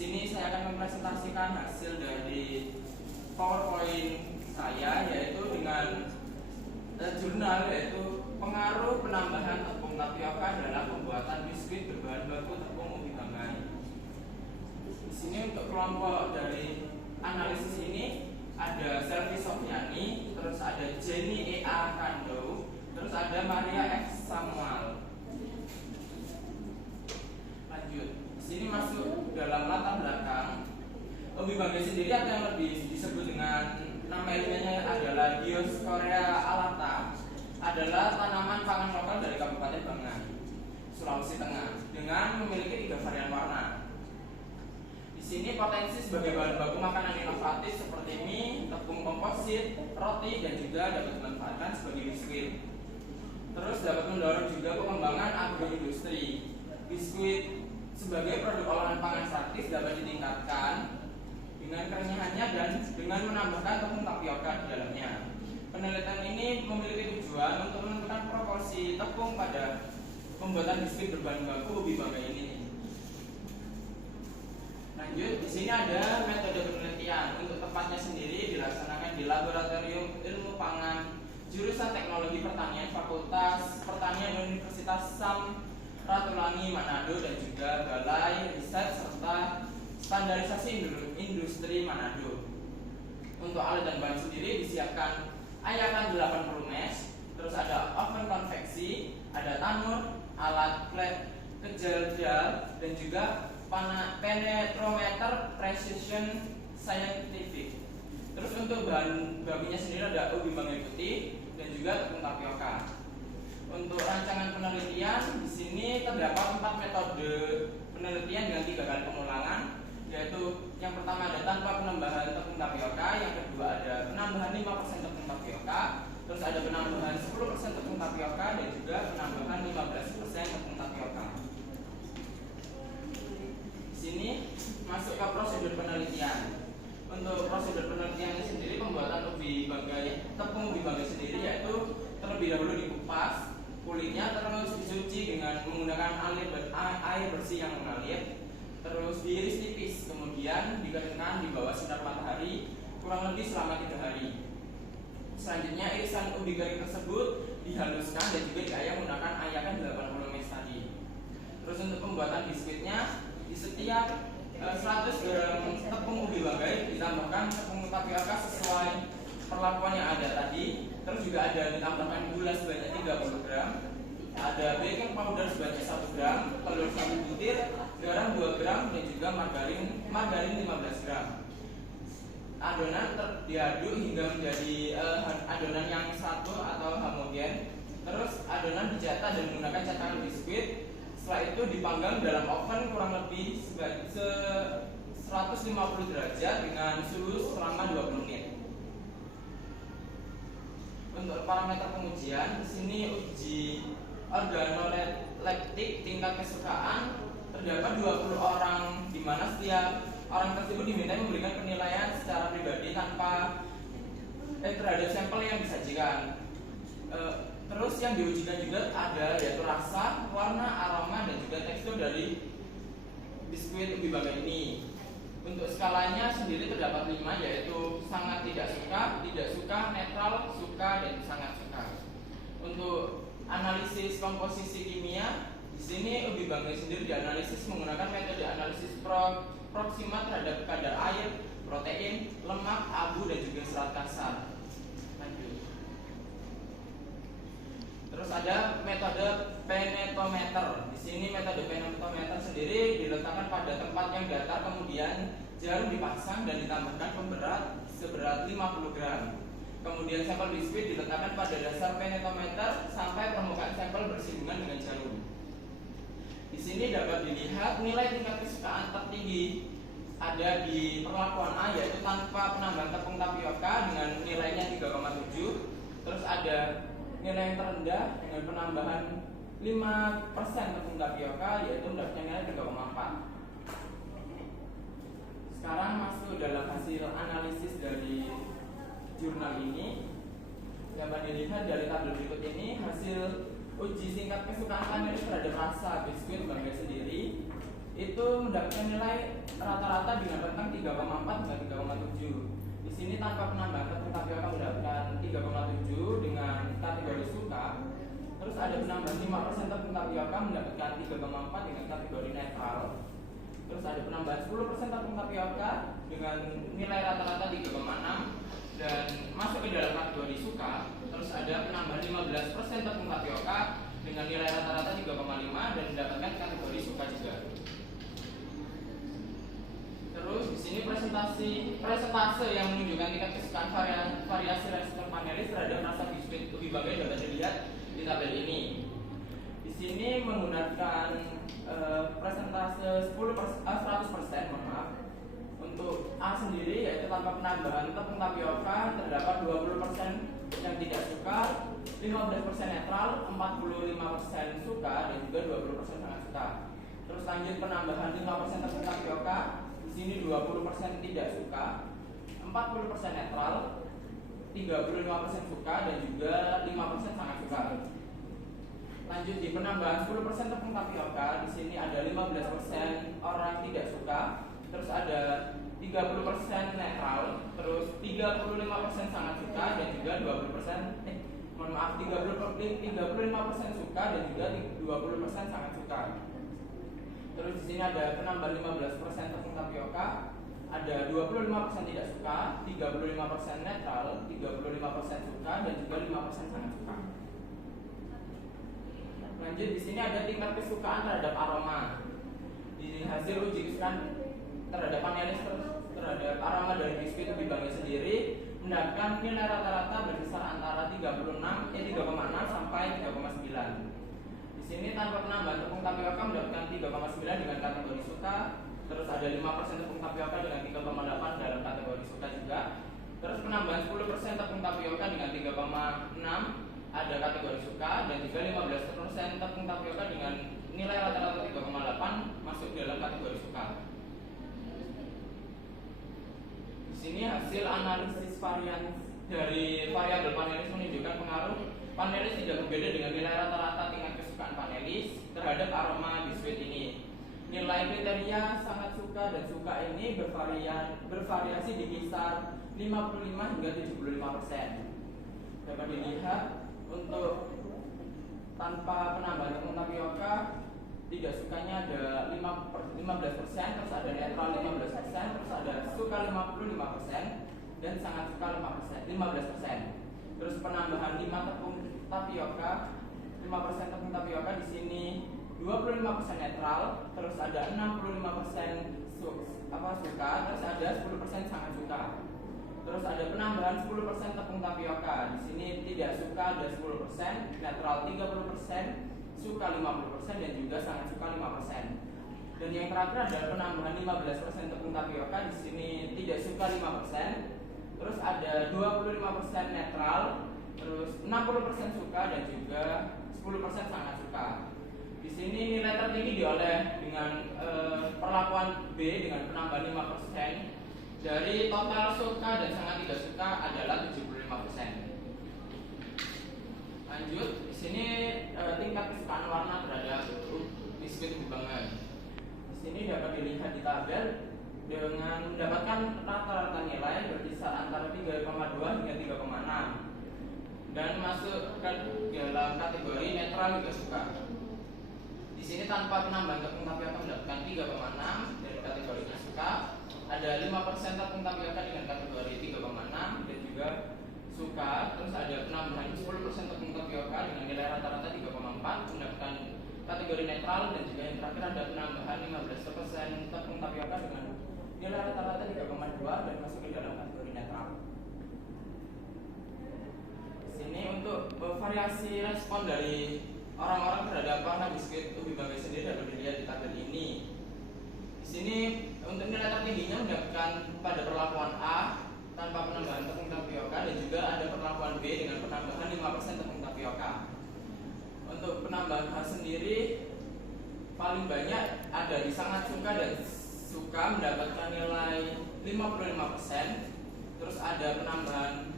sini saya akan mempresentasikan hasil dari PowerPoint saya, yaitu dengan jurnal, yaitu pengaruh penambahan tepung tapioka dalam pembuatan biskuit berbahan baku tepung ubi banggai. Di sini untuk kelompok dari analisis ini ada Selvi Sofyani, terus ada Jenny E.A. Kando, terus ada Maria F. Samuel. Lanjut, di sini masuk dalam latar belakang. Ubi banggai sendiri ada yang lebih disebut dengan nama ilmiahnya adalah Dioscorea alata, adalah tanaman pangan lokal dari Kabupaten Banggai, Sulawesi Tengah, dengan memiliki 3 varian warna. Di sini potensi sebagai bahan baku makanan inovatif seperti mie, tepung komposit, roti, dan juga dapat dimanfaatkan sebagai biskuit. Terus dapat mendorong juga pengembangan agroindustri. Biskuit sebagai produk olahan pangan praktis dapat ditingkatkan dengan kerenyahannya dan dengan menambahkan tepung tapioka di dalamnya. Penelitian ini memiliki tujuan untuk menentukan proporsi tepung pada pembuatan biskuit berbahan baku ubi banggai ini. Lanjut, di sini ada metode penelitian. Untuk tempatnya sendiri dilaksanakan di Laboratorium Ilmu Pangan Jurusan Teknologi Pertanian Fakultas Pertanian Universitas Sam Ratulangi Manado dan juga Balai Riset serta Standarisasi Industri Manado. Untuk alat dan bahan sendiri disiapkan ayakan 80 mesh, terus ada oven konveksi, ada tanur, alat flat kejeljal, dan juga penetrometer precision scientific. Terus untuk bahan bakunya sendiri ada ubi banggai putih dan juga tepung tapioka. Untuk rancangan penelitian di sini terdapat 4 metode penelitian dengan 3 kali pengulangan, yaitu yang pertama ada tanpa penambahan tepung tapioka, yang kedua ada penambahan 5% tepung tapioka, terus ada penambahan 10% tepung tapioka, dan juga penambahan 15% tepung tapioka. Di sini masuk ke prosedur penelitian. Untuk prosedur penelitiannya sendiri, pembuatan ubi banggai, tepung ubi banggai sendiri yaitu terlebih dahulu dikupas kulitnya, terus dicuci dengan menggunakan air bersih yang mengalir, terus diiris tipis, kemudian dikeringkan di bawah sinar matahari kurang lebih selama 3 hari. Selanjutnya irisan ubi kering tersebut dihaluskan dan juga diayak menggunakan ayakan 80 mesh tadi. Terus untuk pembuatan biskuitnya, di setiap 100 gram tepung ubi banggai ditambahkan tepung tapioka sesuai perlakuan yang ada tadi. Terus juga ada ditambahkan gula sebanyak 30 gram, ada baking powder sebanyak 1 gram, telur 1 butir, garam 2 gram, dan juga margarin 15 gram. Adonan diaduk hingga menjadi adonan yang satu atau homogen. Terus adonan dicetak dan menggunakan cetakan biskuit. Setelah itu dipanggang dalam oven kurang lebih 150 derajat dengan suhu selama 20 menit. Untuk parameter pengujian, di sini uji organoleptik tingkat kesukaan terdapat 20 orang, di mana setiap orang tersebut diminta memberikan penilaian secara pribadi tanpa terhadap sampel yang disajikan. Terus yang diujikan juga ada yaitu rasa, warna, aroma, dan juga tekstur dari biskuit ubi banggai ini. Untuk skalanya sendiri terdapat 5, yaitu sangat tidak suka, netral, suka, dan sangat suka. Untuk analisis komposisi kimia, di sini ubi banggai sendiri dianalisis menggunakan metode analisis proxima terhadap kadar air, protein, lemak, abu, dan juga serat kasar. Lanjut. Terus ada metode penetometer. Di sini metode penetometer sendiri diletakkan pada tempat yang datar, kemudian jarum dipasang dan ditambahkan pemberat seberat 50 gram. Kemudian sampel biskuit diletakkan pada dasar penetometer sampai permukaan sampel bersinggungan dengan jarum. Di sini dapat dilihat nilai tingkat kesukaan tertinggi ada di perlakuan A, yaitu tanpa penambahan tepung tapioka dengan nilainya 3,7. Terus ada nilai yang terendah dengan penambahan 5% tepung tapioka, yaitu mendapatkan nilai 3,4. Sekarang masuk dalam hasil analisis dari jurnal ini. Dapat dilihat dari tabel berikut ini hasil uji tingkat kesukaan Amerika terhadap rasa biskuit banggai sendiri. itu mendapatkan nilai rata-rata dengan rentang 3,4 hingga 3,7. Di sini tanpa penambahan tepung tapioka mendapatkan 3,7 dengan kategori suka. Terus ada penambahan 5% tepung tapioka mendapatkan 3,4 dengan kategori netral. Terus ada penambahan 10% tepung tapioka dengan nilai rata-rata 3,6 dan masuk ke dalam kategori suka. Terus ada penambahan 15% tepung tapioka dengan nilai rata-rata 3,5 dan mendapatkan kategori suka juga. Terus di sini presentase yang menunjukkan tingkat kesukaan variasi respon panelis terhadap rasa biskuit ubi banggai dapat dilihat di tabel ini. Di sini menggunakan presentase 100%, mohon maaf. Untuk A sendiri yaitu tanpa penambahan tepung tapioka terdapat 20% yang tidak suka, 15% netral, 45% suka dan juga 20% sangat suka. Terus lanjut penambahan 5% tepung tapioka. Di sini 20% tidak suka, 40% netral, 35% suka dan juga 5% sangat suka. Lanjut di penambahan 10% tepung tapioka, di sini ada 15% orang tidak suka, terus ada 30% netral, terus 35% sangat suka dan juga 35% suka dan juga 20% sangat suka. Terus di sini ada penambahan 15% tepung tapioka, ada 25% tidak suka, 35% netral, 35% suka dan juga 5% sangat suka. Lanjut di sini ada tingkat kesukaan terhadap aroma. Di hasil uji kesukaan terhadap panelis terhadap aroma dari biskuit ubi banggai sendiri mendapatkan nilai rata-rata berkisar antara 3,6 sampai 3,9. Di sini tanpa penambahan tepung tapioka mendapatkan 3,9 dengan kategori suka. Terus ada 5% tepung tapioka dengan 3,8 dalam kategori suka juga. Terus penambahan 10% tepung tapioka dengan 3,6 ada kategori suka dan juga 15% tepung tapioka dengan nilai rata-rata 3,8 masuk dalam kategori suka. Di sini hasil analisis dari variabel panelis menunjukkan pengaruh panelis tidak berbeda dengan nilai rata-rata tingkat kesukaan panelis terhadap aroma biskuit ini. Nilai kriteria sangat suka dan suka ini bervariasi di kisar 55 hingga 75%. Dapat dilihat untuk tanpa penambahan tepung tapioka tidak sukanya ada 15%, terus ada netral 15%, terus ada suka 55% dan sangat suka 15%. Terus penambahan 5 tepung tapioka, 5% tepung tapioka di sini 25% netral, terus ada 65% suka, terus ada 10% sangat suka. Terus ada penambahan 10% tepung tapioka. Di sini tidak suka ada 10%, netral 30%, suka 50% dan juga sangat suka 5%. Dan yang terakhir ada penambahan 15% tepung tapioka. Di sini tidak suka 5%. Terus ada 25% netral, terus 60% suka dan juga 10% sangat suka. Di sini nilai tertinggi dioleh dengan perlakuan B dengan penambahan 5%. Dari total suka dan sangat tidak suka adalah 75%. Lanjut, di sini tingkat kesukaan warna terhadap biskuit ubi banggai. Di sini dapat dilihat di tabel dengan mendapatkan rata-rata nilai berkisar antara 3,2 hingga 3,6 dan masuk ke dalam kategori netral juga suka. Di sini tanpa penambahan tepung tapioka mendapatkan 3,6 dari kategori suka. Ada 5% tepung tapioka dengan kategori 3,6 dan juga suka. Terus ada penambahan 10% tepung tapioka dengan nilai rata-rata 3,4 mendapatkan kategori netral dan juga yang terakhir ada penambahan 15% tepung tapioka dengan nilai rata-rata 3,2 dan masuk ke dalam kategori netral. Di sini untuk variasi respon dari orang-orang terhadap warna biskuit ubi banggai sendiri dapat dilihat di tabel ini. Di sini untuk nilai tertingginya mendapatkan pada perlakuan A tanpa penambahan tepung tapioka dan juga ada perlakuan B dengan penambahan 5% tepung tapioka. Untuk penambahan H sendiri paling banyak ada di sangat suka dan suka mendapatkan nilai 55%. Terus ada penambahan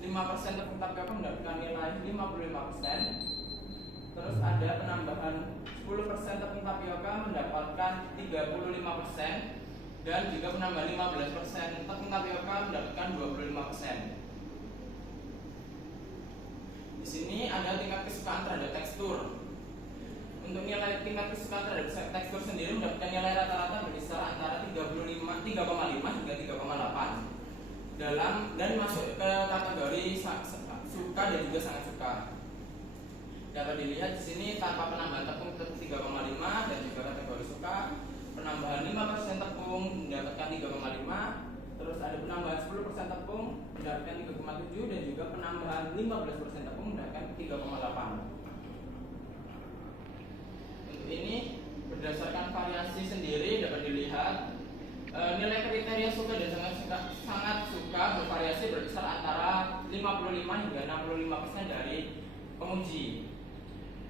5% tepung tapioka mendapatkan nilai 55%. Terus ada penambahan 10% tepung tapioka mendapatkan 35%, dan juga penambahan 15% tepung tapioka mendapatkan 25%. Di sini ada tingkat kesukaan terhadap tekstur. Untuk nilai tingkat kesukaan terhadap tekstur sendiri mendapatkan nilai rata-rata berkisar antara 3,5 hingga 3,8 dan masuk ke kategori suka dan juga sangat suka. Dapat dilihat di sini tanpa penambahan tepung 3,5 dan juga kategori suka, penambahan 5% tepung mendapatkan 3,5, terus ada penambahan 10% tepung mendapatkan 3,7, dan juga penambahan 15% tepung mendapatkan 3,8. Untuk ini berdasarkan variasi sendiri dapat dilihat nilai kriteria suka dan sangat suka bervariasi berkisar antara 55 hingga 65% dari penguji.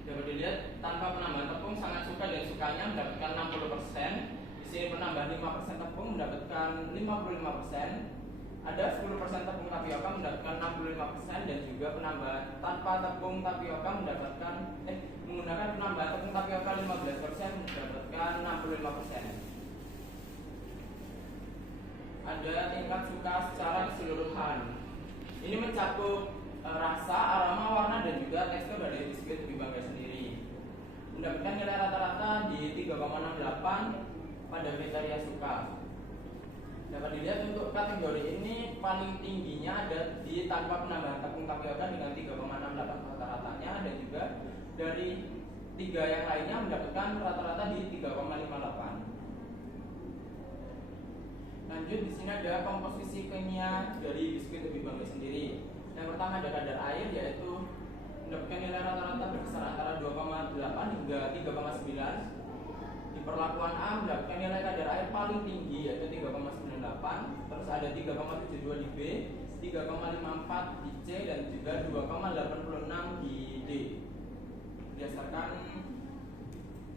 Dapat dilihat tanpa penambahan tepung sangat suka dan sukanya mendapatkan 60%. Di sini penambahan 5% tepung mendapatkan 55%. Ada 10% tepung tapioka mendapatkan 65%, dan juga penambahan tanpa tepung tapioka menggunakan penambahan tepung tapioka 15% mendapatkan 65%. Ada tingkat suka secara keseluruhan. Ini mencakup rasa, aroma, warna, dan juga tekstur dari biskuit Ubi Bangga sendiri. Mendapatkan nilai rata-rata di 3,68 pada kriteria suka. Dapat dilihat untuk kategori ini paling tingginya ada di tanpa penambahan tepung tapioka dengan 3,68 rata-ratanya, dan juga dari tiga yang lainnya mendapatkan rata-rata di 3,58. Lanjut, di sini ada komposisi kimia dari biskuit Ubi Bangga sendiri. Yang pertama ada kadar air, yaitu mendapatkan nilai rata-rata berkisar antara 2,8 hingga 3,9. Di perlakuan A mendapatkan nilai kadar air paling tinggi, yaitu 3,98. Terus ada 3,72 di B, 3,54 di C, dan juga 2,86 di D. Berdasarkan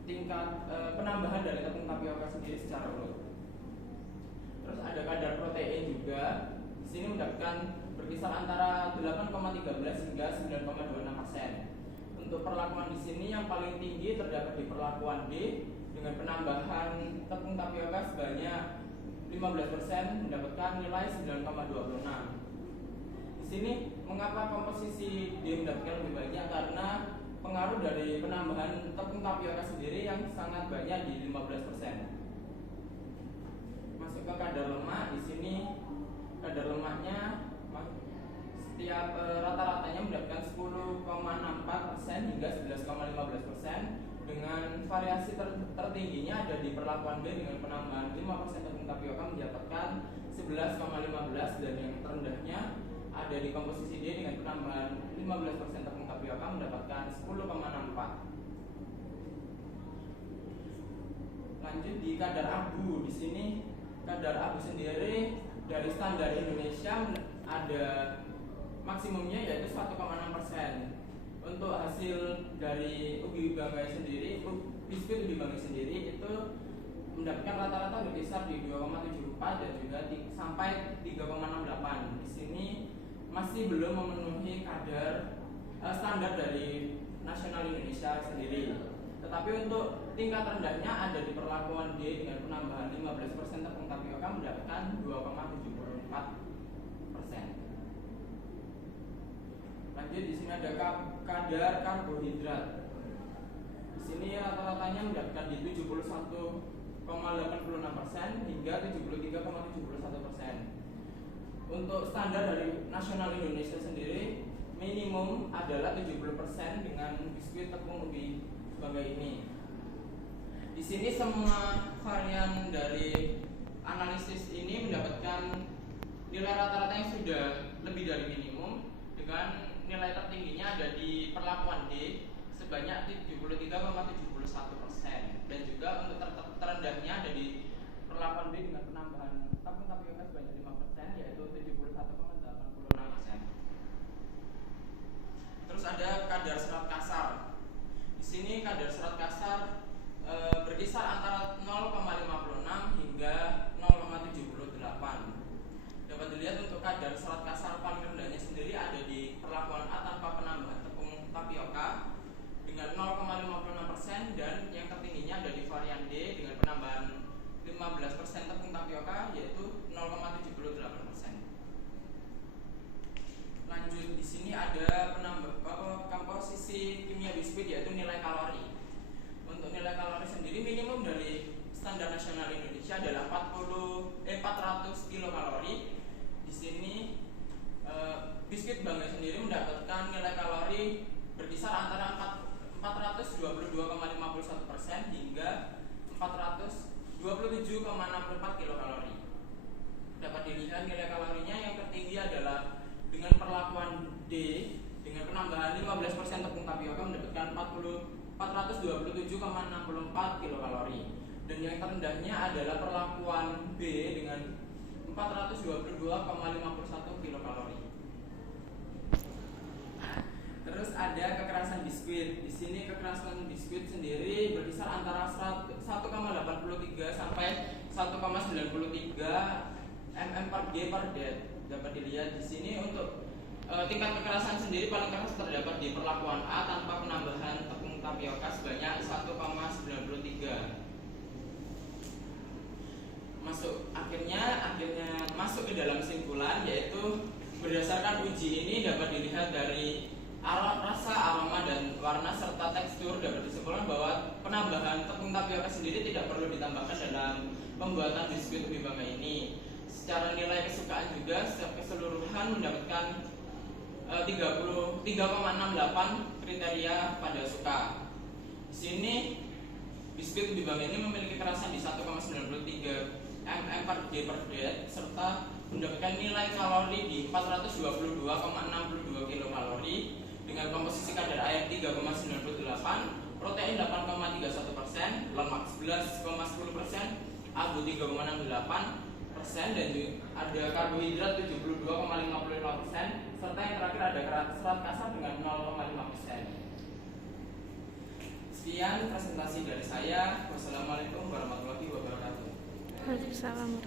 tingkat penambahan dari tepung tapioka sendiri secara urut. Terus ada kadar protein juga. Di sini mendapatkan berkisar antara 8,13 hingga 9,26%. Untuk perlakuan di sini yang paling tinggi terdapat di perlakuan D dengan penambahan tepung tapioka sebanyak 15% mendapatkan nilai 9,26. Di sini mengapa komposisi D mendapatkan lebih banyak? Karena pengaruh dari penambahan tepung tapioka sendiri yang sangat banyak di 15%. Masuk ke kadar lemak, di sini kadar lemaknya setiap rata-ratanya mendapatkan 10,64% hingga 11,15%, dengan variasi tertingginya ada di perlakuan B dengan penambahan 5% tepung tapioka mendapatkan 11,15, dan yang terendahnya ada di komposisi D dengan penambahan 15% tepung tapioka mendapatkan 10,64. Lanjut di kadar abu, di sini kadar abu sendiri dari standar Indonesia ada maksimumnya yaitu 1,6%. Untuk hasil dari Ubi Bangga sendiri, biskuit Ubi Bangga sendiri itu mendapatkan rata-rata berkisar di 2,74 dan juga sampai 3,68. Di sini masih belum memenuhi kadar standar dari nasional Indonesia sendiri. Tetapi untuk tingkat rendahnya ada di perlakuan D dengan penambahan 15% tepung tapioka mendapatkan 2,74%. Lanjut, di sini ada kadar karbohidrat. Di sini rata-ratanya mendapatkan di 71,86% hingga 73,71%. Untuk standar dari nasional Indonesia sendiri minimum adalah 70% dengan biskuit tepung Ubi Bangga ini. Di sini semua varian dari analisis ini mendapatkan nilai rata-rata yang sudah lebih dari minimum, dengan nilai tertingginya ada di perlakuan D sebanyak 73,71%, dan juga untuk terendahnya ada di perlakuan B dengan penambahan tepung tapioka sebanyak 5%, yaitu 71,86%. Terus ada kadar serat kasar. Di sini kadar serat kasar berkisar antara 0,56 hingga 0,78. Dapat dilihat untuk kadar serat kasar paling rendahnya sendiri ada di perlakuan A tanpa penambahan tepung tapioka dengan standar nasional Indonesia adalah 400 kilokalori. Di sini biskuit Bangga sendiri mendapatkan nilai kalori berkisar antara 422,51% hingga 427,64 kilokalori. Dapat dilihat nilai kalorinya yang tertinggi adalah dengan perlakuan D dengan penambahan 15% tepung tapioka mendapatkan 427,64 kilokalori. Dan yang terendahnya adalah perlakuan B dengan 422,51 kilokalori. Terus ada kekerasan biskuit. Di sini kekerasan biskuit sendiri berkisar antara 1,83 sampai 1,93 mm/G/dL. Dapat dilihat di sini untuk tingkat kekerasan sendiri paling keras terdapat di perlakuan A tanpa penambahan tepung tapioka sebanyak 1,93. Akhirnya masuk ke dalam kesimpulan, yaitu berdasarkan uji ini dapat dilihat dari rasa, aroma, dan warna serta tekstur dapat disimpulkan bahwa penambahan tepung tapioka sendiri tidak perlu ditambahkan dalam pembuatan biskuit ubi bangga ini. Secara nilai kesukaan juga secara keseluruhan mendapatkan 3,68 kriteria pada suka. Di sini biskuit ubi bangga ini memiliki kekerasan di 1,93 mm/G/dL serta mendapatkan nilai kalori di 422,62 kilokalori dengan komposisi kadar air 3,98, protein 8,31%, lemak 11,10%, abu 3,68%, dan ada karbohidrat 72,55%, serta yang terakhir ada serat kasar dengan 0,5%. Sekian presentasi dari saya. Wassalamualaikum warahmatullahi wabarakatuh. Waalaikumsalam.